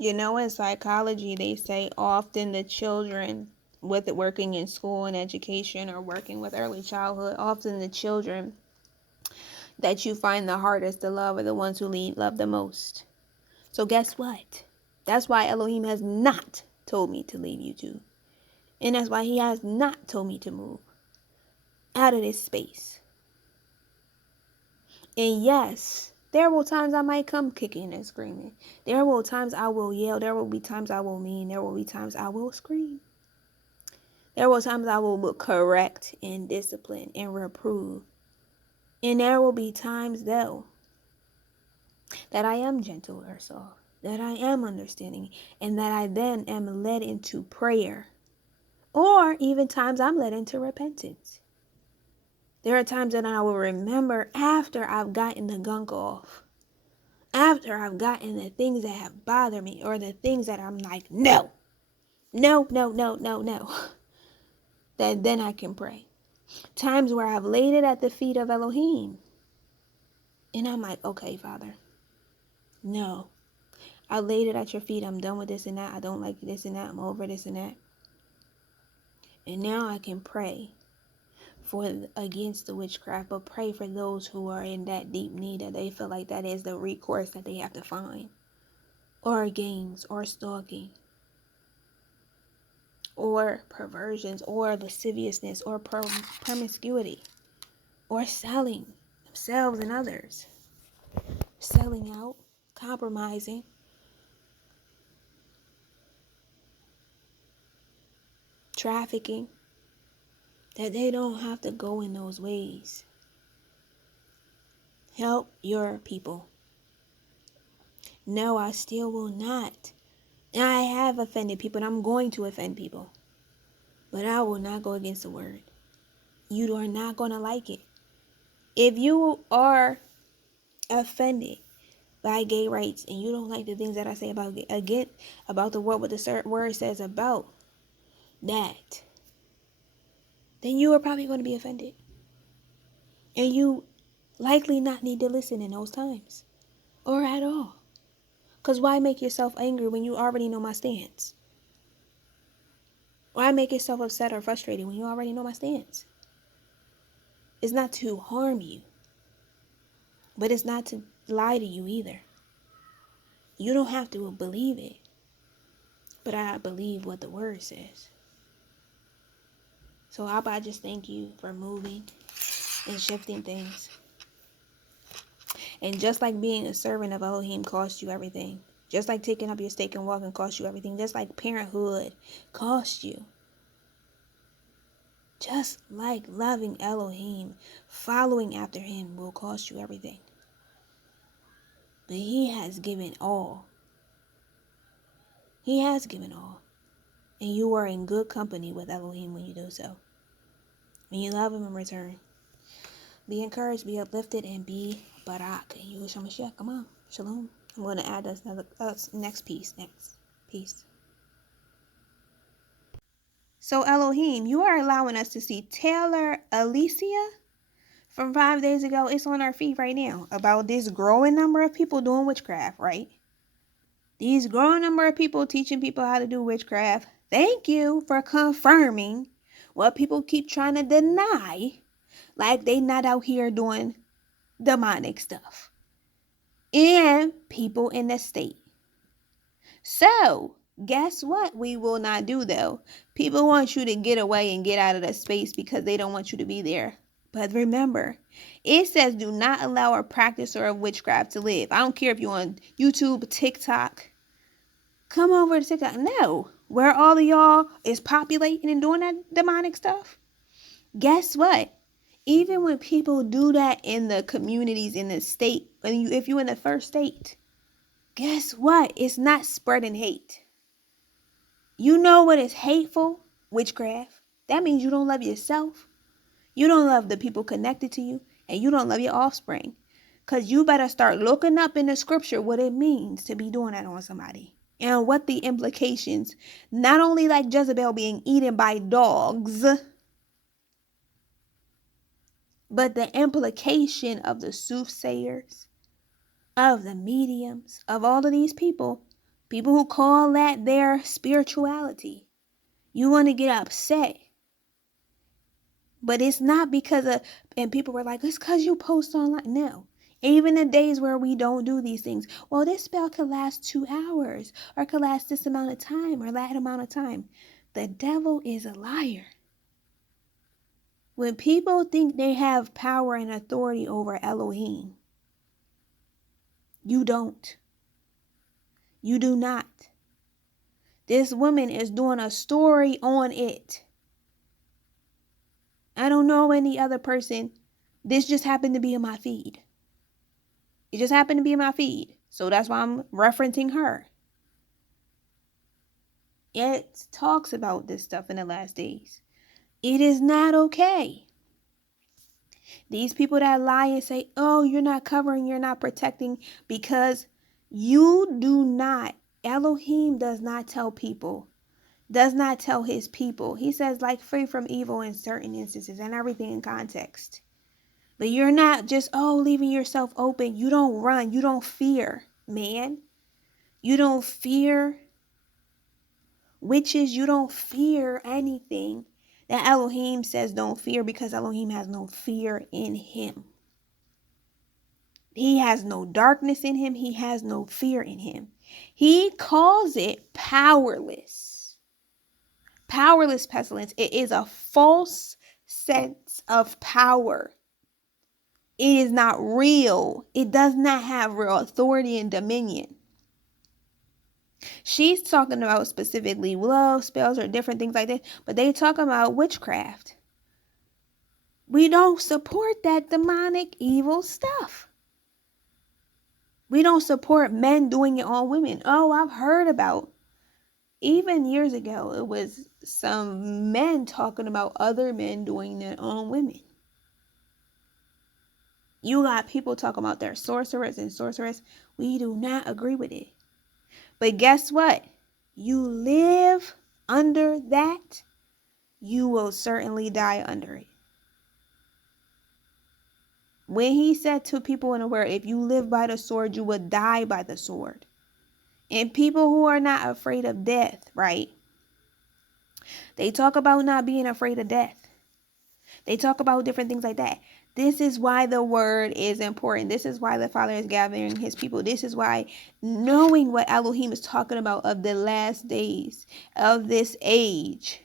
You know, in psychology, they say often the children with it working in school and education or working with early childhood, often the children that you find the hardest to love are the ones who love the most. So guess what? That's why Elohim has not told me to leave you two. And that's why he has not told me to move out of this space. And yes, there will times I might come kicking and screaming. There will times I will yell. There will be times I will mean. There will be times I will scream. There will times I will correct and discipline and reprove. And there will be times, though, that I am gentle or soft, that I am understanding, and that I then am led into prayer. Or even times I'm led into repentance. There are times that I will remember after I've gotten the gunk off. After I've gotten the things that have bothered me, or the things that I'm like, no, no, no, no, no, no, that then I can pray. Times where I've laid it at the feet of Elohim. And I'm like, okay, Father, no. I laid it at your feet. I'm done with this and that. I don't like this and that. I'm over this and that. And now I can pray against the witchcraft, but pray for those who are in that deep need, that they feel like that is the recourse that they have to find. Or gangs, or stalking, or perversions, or lasciviousness, or promiscuity, or selling themselves and others, selling out, compromising, trafficking, that they don't have to go in those ways. Help your people. No, I still will not. I have offended people, and I'm going to offend people, but I will not go against the word. You are not going to like it. If you are offended by gay rights and you don't like the things that I say about the word, what the word says about that, then you are probably going to be offended, and you likely not need to listen in those times or at all. Because why make yourself angry when you already know my stance? Why make yourself upset or frustrated when you already know my stance? It's not to harm you, but it's not to lie to you either. You don't have to believe it, but I believe what the word says. So Abba, I just thank you for moving and shifting things. And just like being a servant of Elohim costs you everything, just like taking up your stake and walking costs you everything, just like parenthood costs you, just like loving Elohim, following after him will cost you everything. But he has given all. He has given all. And you are in good company with Elohim when you do so. When you love him in return. Be encouraged, be uplifted, and be barak. And Yahuah Mashiach, come on. Shalom. I'm going to add this next piece. So Elohim, you are allowing us to see Taylor Alicia from 5 days ago. It's on our feed right now about this growing number of people doing witchcraft, right? These growing number of people teaching people how to do witchcraft. Thank you for confirming what people keep trying to deny. Like they not out here doing demonic stuff. And people in the state. So, guess what we will not do though? People want you to get away and get out of the space because they don't want you to be there. But remember, it says do not allow a practicer of witchcraft to live. I don't care if you're on YouTube, TikTok. Come over to TikTok. No. Where all of y'all is populating and doing that demonic stuff. Guess what? Even when people do that in the communities in the state, if you're in the first state, guess what? It's not spreading hate. You know what is hateful? Witchcraft. That means you don't love yourself. You don't love the people connected to you. And you don't love your offspring. Because you better start looking up in the scripture what it means to be doing that on somebody. And what the implications, not only like Jezebel being eaten by dogs, but the implication of the soothsayers, of the mediums, of all of these people People who call that their spirituality. You want to get upset. But it's not because of, and people were like, it's because you post online. No. Even the days where we don't do these things. Well, this spell could last 2 hours or could last this amount of time or that amount of time. The devil is a liar. When people think they have power and authority over Elohim, you don't. You do not. This woman is doing a story on it. I don't know any other person. This just happened to be in my feed. It just happened to be in my feed. So that's why I'm referencing her. It talks about this stuff in the last days. It is not okay. These people that lie and say, oh, you're not covering, you're not protecting, because you do not, Elohim does not tell people, does not tell his people. He says, like, free from evil in certain instances and everything in context. But you're not just, leaving yourself open. You don't run. You don't fear, man. You don't fear witches. You don't fear anything that Elohim says don't fear, because Elohim has no fear in him. He has no darkness in him. He has no fear in him. He calls it powerless. Powerless pestilence. It is a false sense of power. It is not real. It does not have real authority and dominion. She's talking about specifically love spells or different things like that, but they talk about witchcraft. We don't support that demonic evil stuff. We don't support men doing it on women. Oh, I've heard about, even years ago, it was some men talking about other men doing it on women. You got people talking about their sorcerers and sorceress. We do not agree with it. But guess what? You live under that, you will certainly die under it. When he said to people in the word, if you live by the sword, you will die by the sword. And people who are not afraid of death, right? They talk about not being afraid of death. They talk about different things like that. This is why the word is important. This is why the Father is gathering his people. This is why knowing what Elohim is talking about of the last days of this age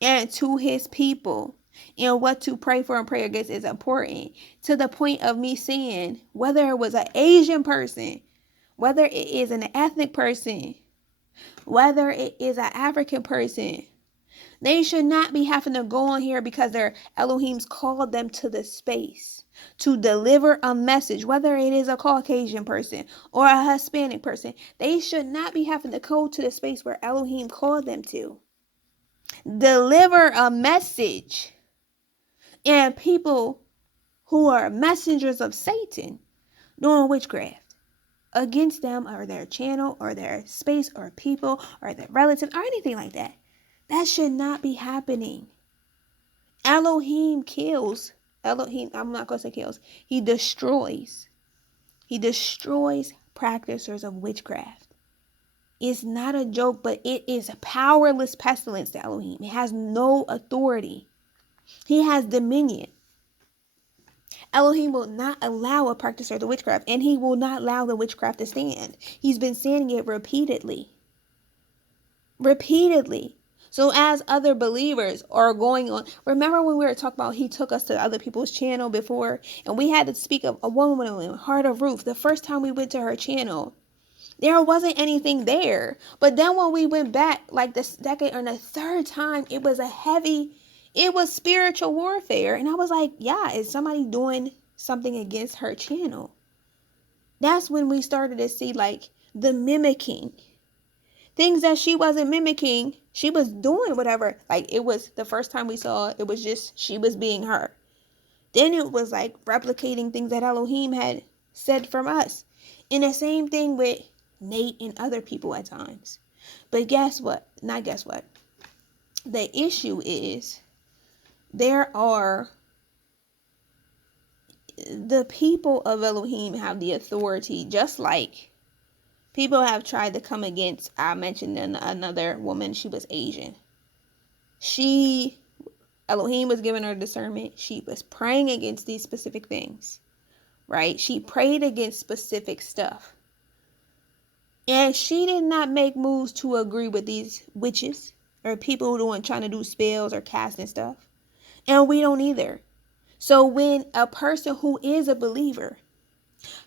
and to his people and what to pray for and pray against is important, to the point of me saying, whether it was an Asian person, whether it is an ethnic person, whether it is an African person, they should not be having to go on here because their Elohim's called them to the space to deliver a message, whether it is a Caucasian person or a Hispanic person. They should not be having to go to the space where Elohim called them to deliver a message. And people who are messengers of Satan doing witchcraft against them or their channel or their space or people or their relatives or anything like that. That should not be happening. Elohim kills. Elohim, I'm not going to say kills. He destroys. He destroys practitioners of witchcraft. It's not a joke, but it is a powerless pestilence to Elohim. It has no authority. He has dominion. Elohim will not allow a practicer of the witchcraft, and he will not allow the witchcraft to stand. He's been saying it repeatedly. Repeatedly. So as other believers are going on, remember when we were talking about he took us to other people's channel before, and we had to speak of a woman in Heart of Ruth. The first time we went to her channel, there wasn't anything there. But then when we went back, like the second or the third time, it was spiritual warfare. And I was like, yeah, is somebody doing something against her channel? That's when we started to see like the mimicking. Things that she wasn't mimicking, she was doing whatever. Like it was the first time we saw, it was just she was being her. Then it was like replicating things that Elohim had said from us. And the same thing with Nate and other people at times. But guess what? Not guess what. The issue is there are the people of Elohim have the authority, just like People have tried to come against, I mentioned another woman, she was Asian. Elohim was giving her discernment. She was praying against these specific things, right? She prayed against specific stuff. And she did not make moves to agree with these witches or people trying to do spells or casting stuff. And we don't either. So when a person who is a believer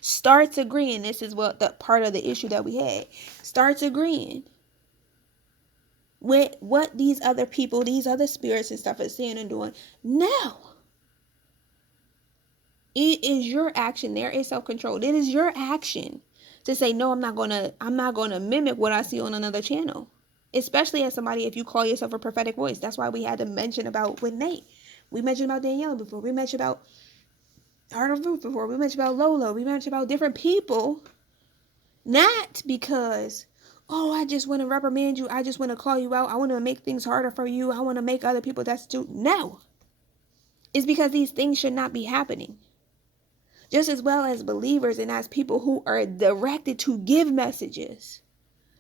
starts agreeing, this is what the part of the issue that we had, starts agreeing with what these other people, these other spirits and stuff are saying and doing, now it is your action. There is self-control. It is your action to say, no, I'm not gonna mimic what I see on another channel. Especially as somebody, if you call yourself a prophetic voice. That's why we had to mention about with Nate. We mentioned about Danielle before. We mentioned about Heart of Ruth before. We mentioned about Lola. We mentioned about different people. Not because, oh, I just want to reprimand you. I just want to call you out. I want to make things harder for you. I want to make other people destitute. No. It's because these things should not be happening. Just as well as believers and as people who are directed to give messages.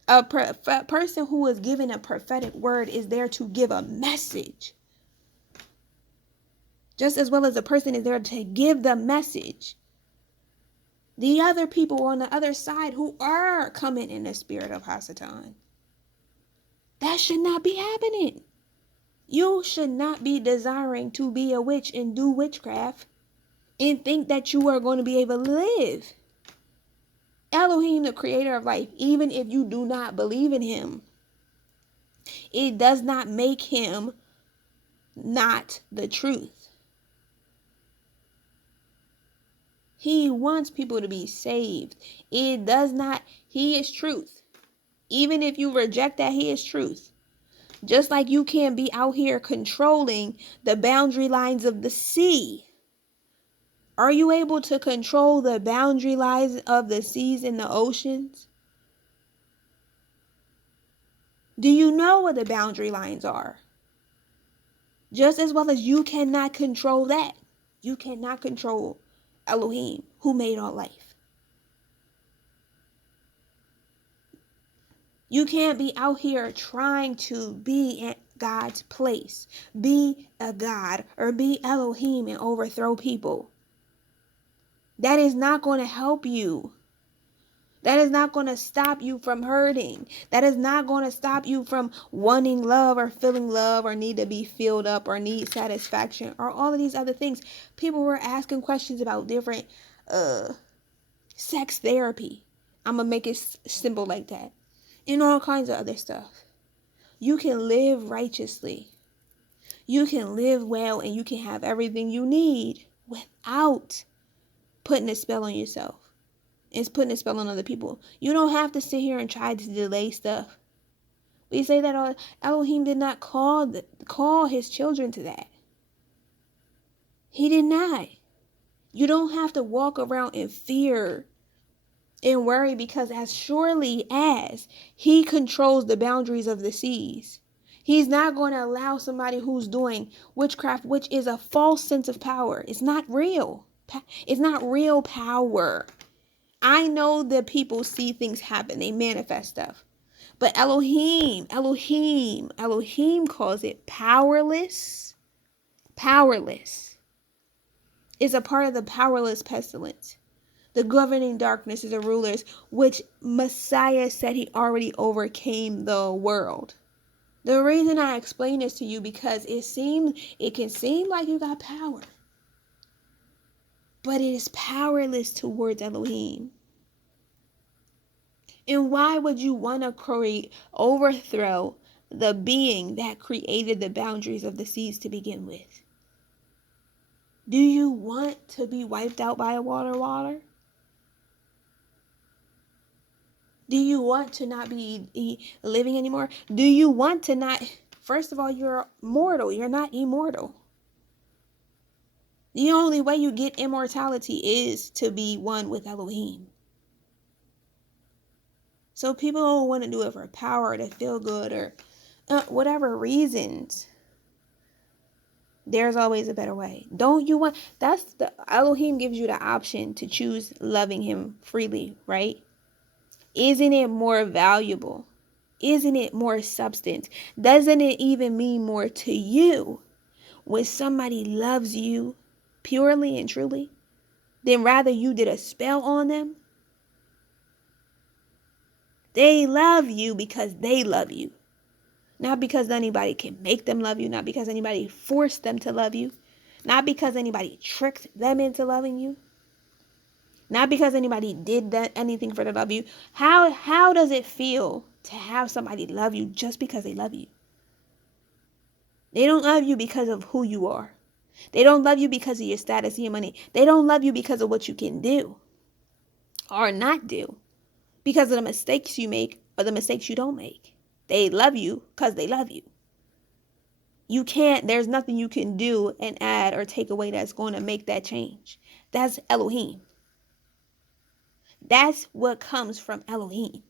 A person who is given a prophetic word is there to give a message. Just as well as a person is there to give the message. The other people on the other side who are coming in the spirit of Hasatan, that should not be happening. You should not be desiring to be a witch and do witchcraft and think that you are going to be able to live. Elohim, the creator of life, even if you do not believe in him, it does not make him not the truth. He wants people to be saved. It does not, he is truth. Even if you reject that, he is truth. Just like you can't be out here controlling the boundary lines of the sea. Are you able to control the boundary lines of the seas and the oceans? Do you know what the boundary lines are? Just as well as you cannot control that. You cannot control Elohim, who made all life. You can't be out here trying to be in God's place. Be a God or be Elohim and overthrow people. That is not going to help you. That is not going to stop you from hurting. That is not going to stop you from wanting love or feeling love or need to be filled up or need satisfaction or all of these other things. People were asking questions about different sex therapy. I'm going to make it simple like that. And all kinds of other stuff. You can live righteously. You can live well and you can have everything you need without putting a spell on yourself. It's putting a spell on other people. You don't have to sit here and try to delay stuff. We say that Elohim did not call his children to that. He did not. You don't have to walk around in fear and worry, because as surely as he controls the boundaries of the seas, he's not going to allow somebody who's doing witchcraft, which is a false sense of power. It's not real. It's not real power. I know that people see things happen. They manifest stuff. But Elohim calls it powerless. Powerless. It's a part of the powerless pestilence. The governing darkness is the rulers, which Messiah said he already overcame the world. The reason I explain this to you, because it can seem like you got power, but it is powerless towards Elohim. And why would you want to overthrow the being that created the boundaries of the seas to begin with? Do you want to be wiped out by a water? Do you want to not be living anymore? Do you want to not? First of all, you're mortal. You're not immortal. The only way you get immortality is to be one with Elohim. So people don't want to do it for power, to feel good, or whatever reasons. There's always a better way. Don't you want? That's the Elohim gives you the option to choose loving him freely, right? Isn't it more valuable? Isn't it more substance? Doesn't it even mean more to you when somebody loves you purely and truly than rather you did a spell on them? They love you because they love you. Not because anybody can make them love you. Not because anybody forced them to love you. Not because anybody tricked them into loving you. Not because anybody did anything for to love you. How does it feel to have somebody love you just because they love you? They don't love you because of who you are. They don't love you because of your status and your money. They don't love you because of what you can do or not do. Because of the mistakes you make or the mistakes you don't make. They love you because they love you. There's nothing you can do and add or take away that's going to make that change. That's Elohim. That's what comes from Elohim.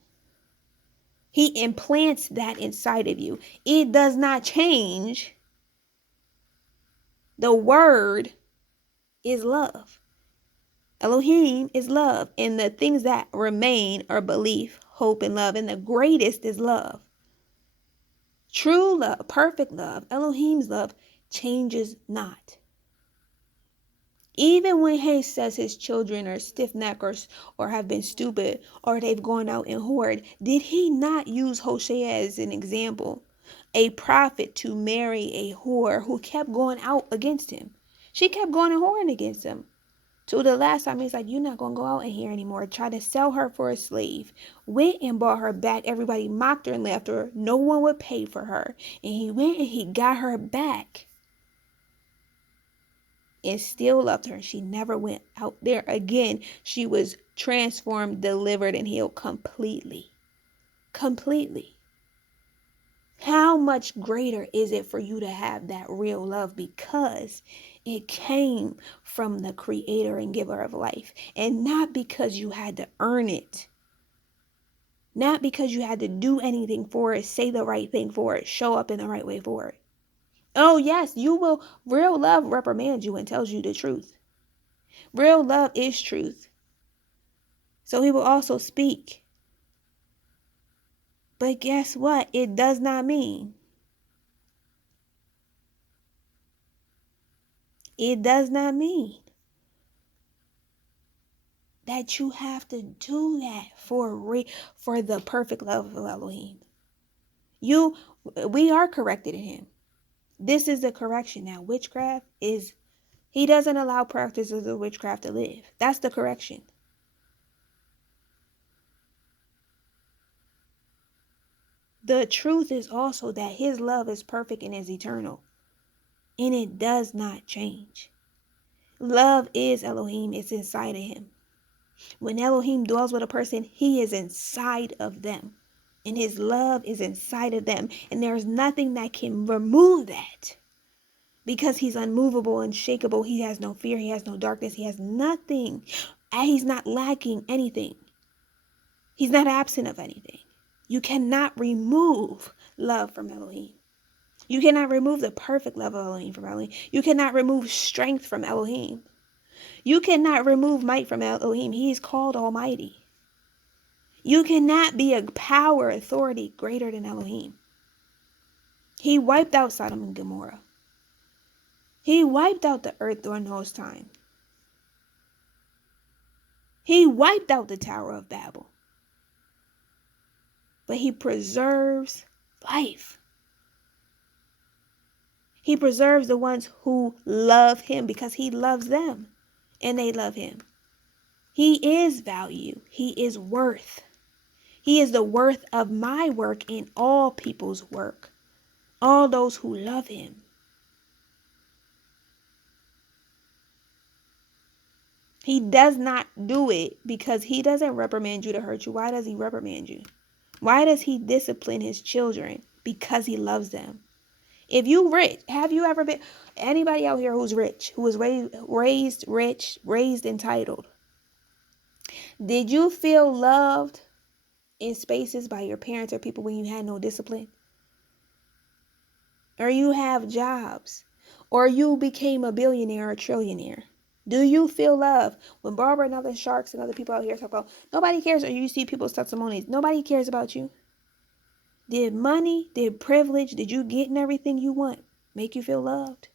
He implants that inside of you. It does not change. The word is love. Elohim is love. And the things that remain are belief, hope, and love. And the greatest is love. True love, perfect love, Elohim's love changes not. Even when he says his children are stiff-necked or have been stupid or they've gone out and whored, did he not use Hosea as an example? A prophet to marry a whore who kept going out against him. She kept going and whoring against him. To the last time, he's like, you're not going to go out in here anymore. Tried to sell her for a slave. Went and bought her back. Everybody mocked her and left her. No one would pay for her. And he went and he got her back. And still loved her. She never went out there again. She was transformed, delivered, and healed completely. Completely. How much greater is it for you to have that real love because it came from the creator and giver of life, and not because you had to earn it. Not because you had to do anything for it, say the right thing for it, show up in the right way for it. Oh yes, real love reprimands you and tells you the truth. Real love is truth. So he will also speak. But guess what? It does not mean that you have to do that for the perfect love of Elohim. We are corrected in him. This is the correction. Now, witchcraft is, he doesn't allow practices of witchcraft to live. That's the correction. The truth is also that his love is perfect and is eternal. And it does not change. Love is Elohim. It's inside of him. When Elohim dwells with a person, he is inside of them. And his love is inside of them. And there's nothing that can remove that. Because he's unmovable, unshakable. He has no fear. He has no darkness. He has nothing. And he's not lacking anything. He's not absent of anything. You cannot remove love from Elohim. You cannot remove the perfect love of Elohim from Elohim. You cannot remove strength from Elohim. You cannot remove might from Elohim. He is called Almighty. You cannot be a power, authority greater than Elohim. He wiped out Sodom and Gomorrah. He wiped out the earth during those times. He wiped out the Tower of Babel. But he preserves life. He preserves the ones who love him because he loves them and they love him. He is value. He is worth. He is the worth of my work and all people's work. All those who love him. He does not do it because he doesn't reprimand you to hurt you. Why does he reprimand you? Why does he discipline his children? Because he loves them. If you rich, have you ever been, anybody out here who's rich, who was raised rich, raised entitled? Did you feel loved in spaces by your parents or people when you had no discipline? Or you have jobs? Or you became a billionaire or a trillionaire? Do you feel love? When Barbara and other sharks and other people out here talk about, nobody cares, or you see people's testimonies, nobody cares about you. Did money, did privilege, did you getting everything you want make you feel loved?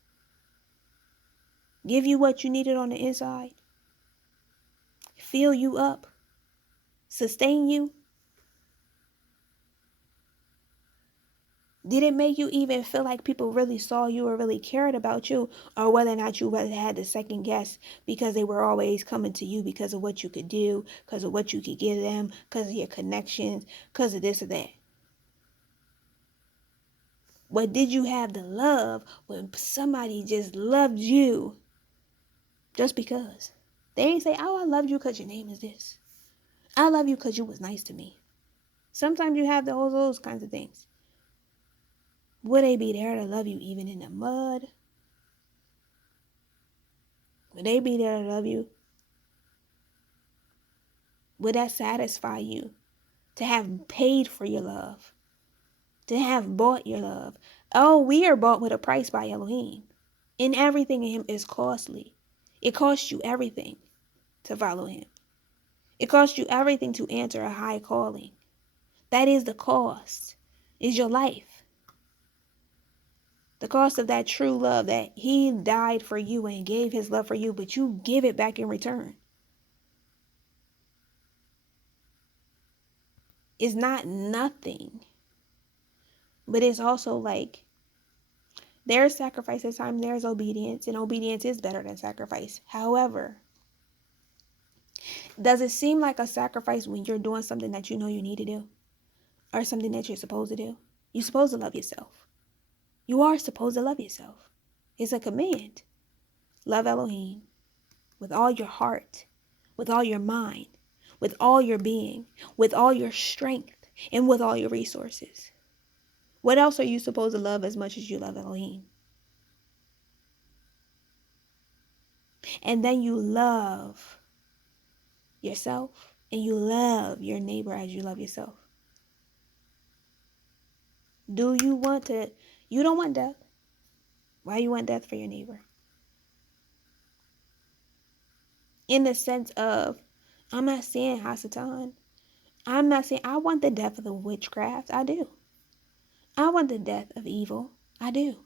Give you what you needed on the inside? Fill you up? Sustain you? Did it make you even feel like people really saw you or really cared about you, or whether or not you had to second guess because they were always coming to you because of what you could do, because of what you could give them, because of your connections, because of this or that? But did you have the love when somebody just loved you just because? They ain't say, oh, I loved you because your name is this. I love you because you was nice to me. Sometimes you have those kinds of things. Would they be there to love you even in the mud? Would they be there to love you? Would that satisfy you? To have paid for your love? To have bought your love? Oh, we are bought with a price by Elohim. And everything in him is costly. It costs you everything to follow him. It costs you everything to answer a high calling. That is the cost. Is your life. The cost of that true love, that he died for you and gave his love for you, but you give it back in return. It's not nothing. But it's also like, there's sacrifice at times, there's obedience, and obedience is better than sacrifice. However, does it seem like a sacrifice when you're doing something that you know you need to do? Or something that you're supposed to do? You're supposed to love yourself. You are supposed to love yourself. It's a command. Love Elohim with all your heart, with all your mind, with all your being, with all your strength, and with all your resources. What else are you supposed to love as much as you love Elohim? And then you love yourself, and you love your neighbor as you love yourself. Do you want to? You don't want death. Why you want death for your neighbor? In the sense of, I'm not saying Hasatan. I'm not saying I want the death of the witchcraft. I do. I want the death of evil. I do.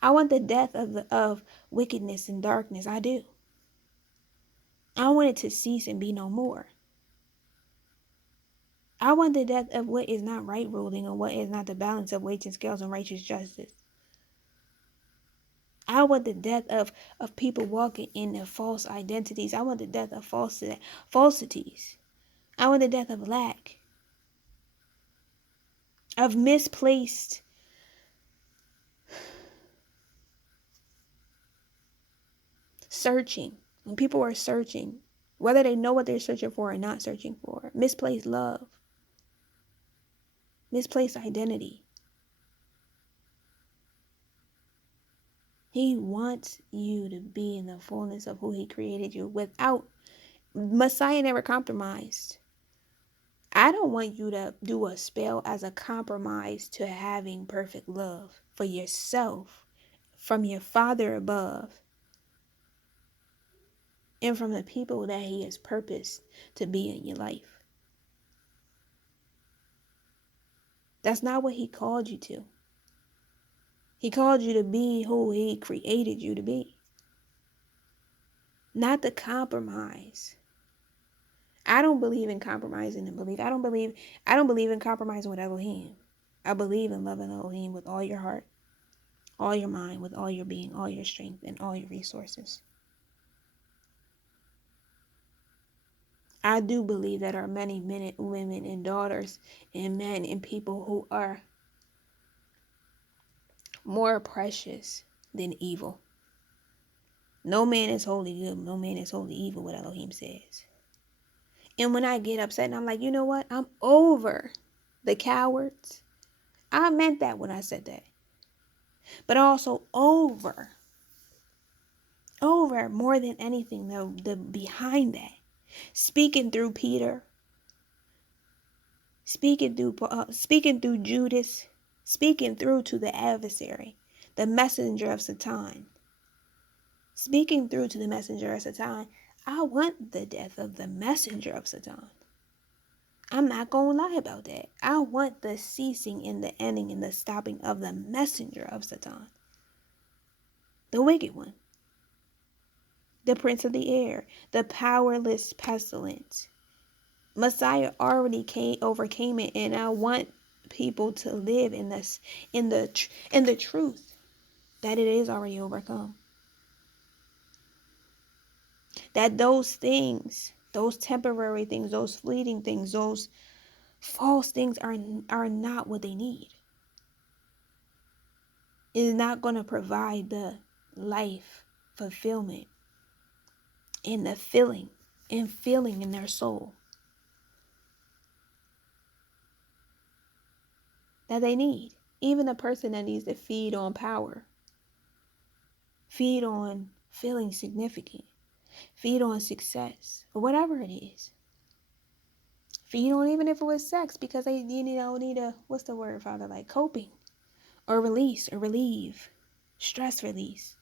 I want the death of wickedness and darkness. I do. I want it to cease and be no more. I want the death of what is not right ruling, and what is not the balance of weights and scales and righteous justice. I want the death of people walking in their false identities. I want the death of falsities. I want the death of lack, of misplaced searching. When people are searching, whether they know what they're searching for or not searching for, misplaced love, misplaced identity. He wants you to be in the fullness of who he created you without. Messiah never compromised. I don't want you to do a spell as a compromise to having perfect love for yourself from your Father above and from the people that he has purposed to be in your life. That's not what he called you to. He called you to be who he created you to be. Not to compromise. I don't believe in compromising in belief. I don't believe in compromising with Elohim. I believe in loving Elohim with all your heart, all your mind, with all your being, all your strength, and all your resources. I do believe that there are many men and women and daughters and men and people who are more precious than evil. No man is wholly good. No man is wholly evil, what Elohim says. And when I get upset and I'm like, you know what? I'm over the cowards. I meant that when I said that. But also over more than anything, the behind that. Speaking through Peter. Speaking through Judas. Speaking through to the adversary. The messenger of Satan. speaking through to the messenger of Satan. I want the death of the messenger of Satan. I'm not going to lie about that. I want the ceasing and the ending and the stopping of the messenger of Satan, the wicked one, the prince of the air, the powerless pestilence. Messiah already overcame it, and I want people to live in this, in the truth that it is already overcome. That those things, those temporary things, those fleeting things, those false things are not what they need. It is not going to provide the life fulfillment and the feeling in their soul that they need. Even a person that needs to feed on power, feed on feeling significant, feed on success, or whatever it is. Feed on, even if it was sex, because they need a, what's the word, Father, like coping or release or relieve, stress release.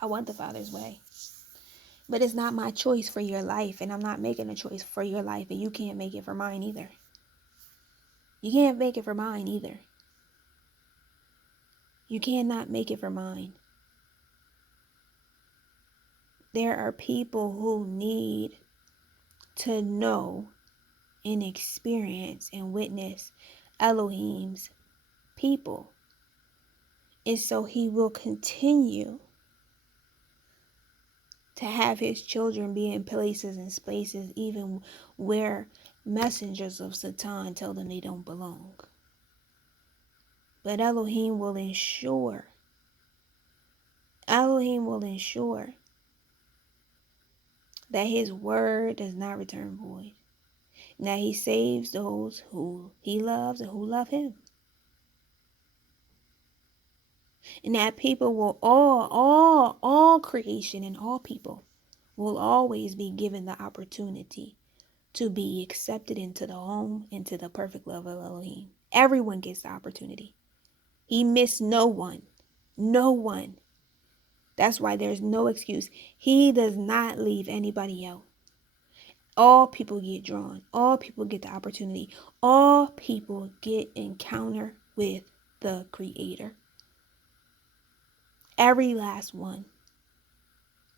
I want the Father's way. But it's not my choice for your life, and I'm not making a choice for your life, and you can't make it for mine either. You can't make it for mine either. You cannot make it for mine. There are people who need to know and experience and witness Elohim's people. And so he will continue to have his children be in places and spaces even where messengers of Satan tell them they don't belong. But Elohim will ensure that his word does not return void. Now he saves those who he loves and who love him. And that people will all creation and all people will always be given the opportunity to be accepted into the home, into the perfect love of Elohim. Everyone gets the opportunity. He missed no one. No one. That's why there's no excuse. He does not leave anybody out. All people get drawn. All people get the opportunity. All people get encounter with the Creator. Every last one.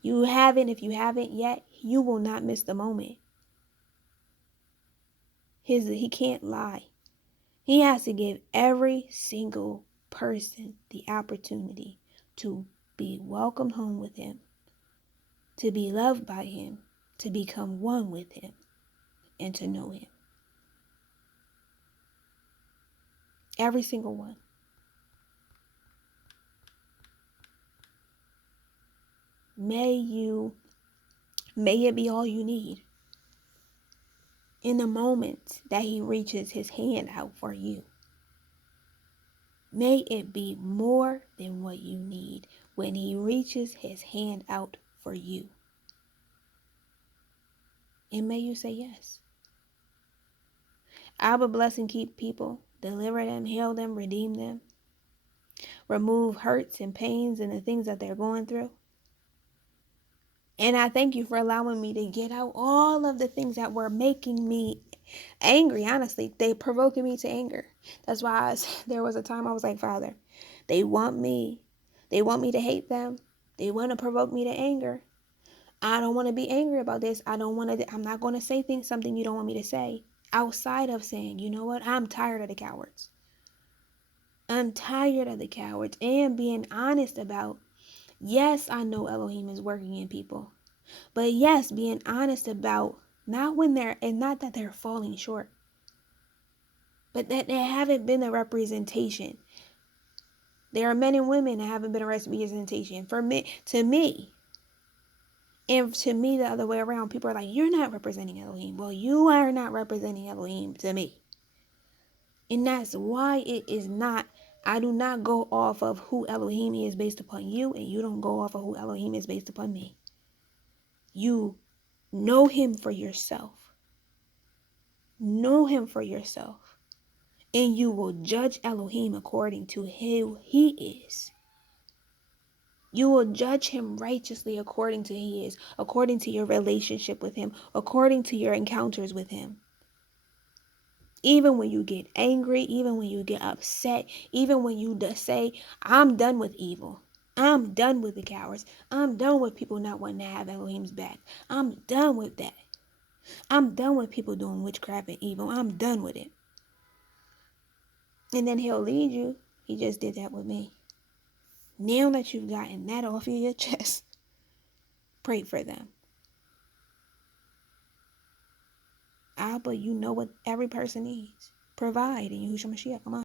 If you haven't yet, you will not miss the moment. He can't lie. He has to give every single person the opportunity to be welcomed home with him, to be loved by him, to become one with him, and to know him. Every single one. May it be all you need in the moment that he reaches his hand out for you. May it be more than what you need when he reaches his hand out for you. And may you say yes. I will bless and keep people, deliver them, heal them, redeem them, remove hurts and pains and the things that they're going through. And I thank you for allowing me to get out all of the things that were making me angry. Honestly, they provoking me to anger. That's why there was a time I was like, Father, they want me to hate them. They want to provoke me to anger. I don't want to be angry about this. I'm not going to say something you don't want me to say. Outside of saying, you know what? I'm tired of the cowards. I'm tired of the cowards, and being honest about, yes, I know Elohim is working in people. But yes, being honest about not that they're falling short, but that they haven't been a representation. There are men and women that haven't been a representation to me. And to me, the other way around, people are like, you're not representing Elohim. Well, you are not representing Elohim to me. And that's why it is not, I do not go off of who Elohim is based upon you, and you don't go off of who Elohim is based upon me. You know him for yourself. Know him for yourself. And you will judge Elohim according to who he is. You will judge him righteously according to who he is, according to your relationship with him, according to your encounters with him. Even when you get angry, even when you get upset, even when you say, I'm done with evil. I'm done with the cowards. I'm done with people not wanting to have Elohim's back. I'm done with that. I'm done with people doing witchcraft and evil. I'm done with it. And then he'll lead you. He just did that with me. Now that you've gotten that off of your chest, pray for them. But you know what every person needs. Provide in Yahushua Mashiach. Come on.